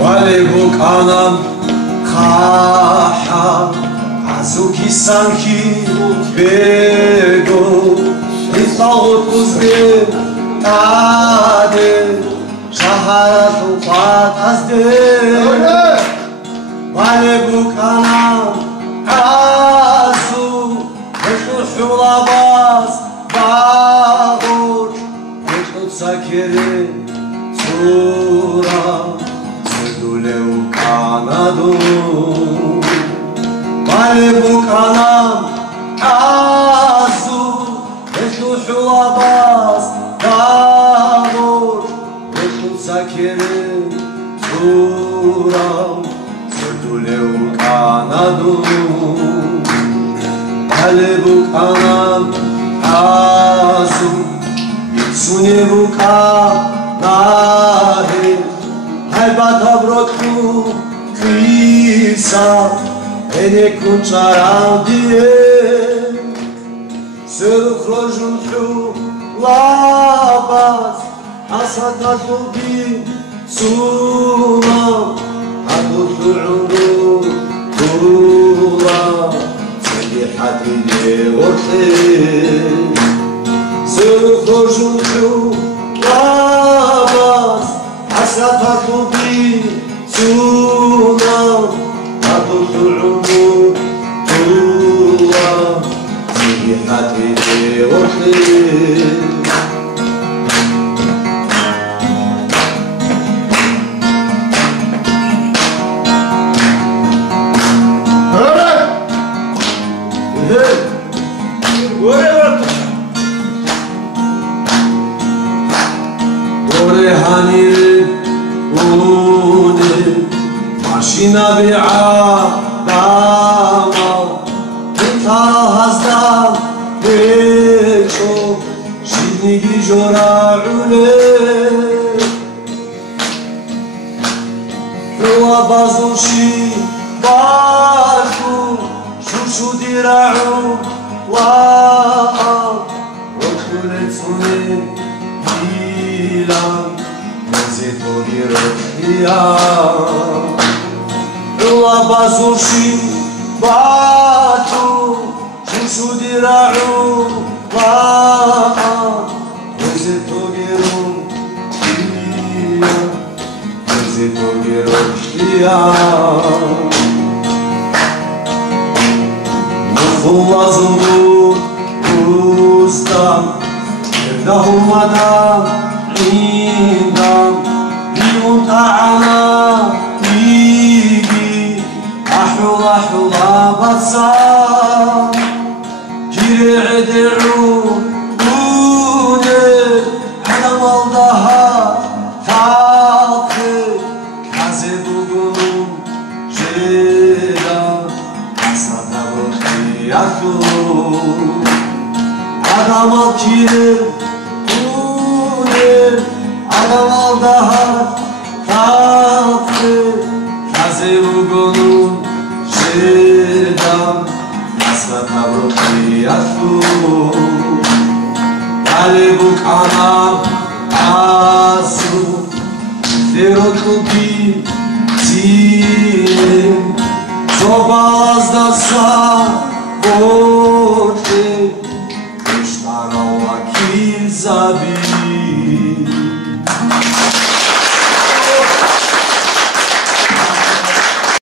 Balebuk'anam kaha Azuki sanki bego Rizalot uzbe tade Shaharat ufat azde Balebuk'anam azu Meshul labas bağır Meshul sakere Tura Seduleu kanadu Balebuk'anam azu Meshul labas bağır Meshul sakere Tura Seduleu kanadu Balebuk'anam azu Mitsunebuka nahe Halbata brotku krisa Ene kuncharam diye Sırık rojuncu labas Asata tubi sunam Adutlu uru tula Selihati de orte Sırık rojuncu labas Asata tubi sunam Adutlu uru tula Selihati de orte Maşina bi'adama Intahazdan beço Şidnigi jora'ule Rua bazushi barku Shushu dira'u wa'a Rokhuletsunin ilan Mezito dira'iyam Rua bazushi batu Shushu dira'u wa'a Mezito dira'iyam Mezito dira'iyam Nukhulazumur ustam Evdahum adam indam Bimuta'ana Ahula hula batsam Kiri ediru Une Adam aldaha Tatlı Kaze bugunum Jeda Asada bakiyatu Adam al kiri Une Adam aldaha Tatlı Kaze bugunum Jeda Asada bakiyatu Balebuk'anam azu Derotubi zine Zobazda sa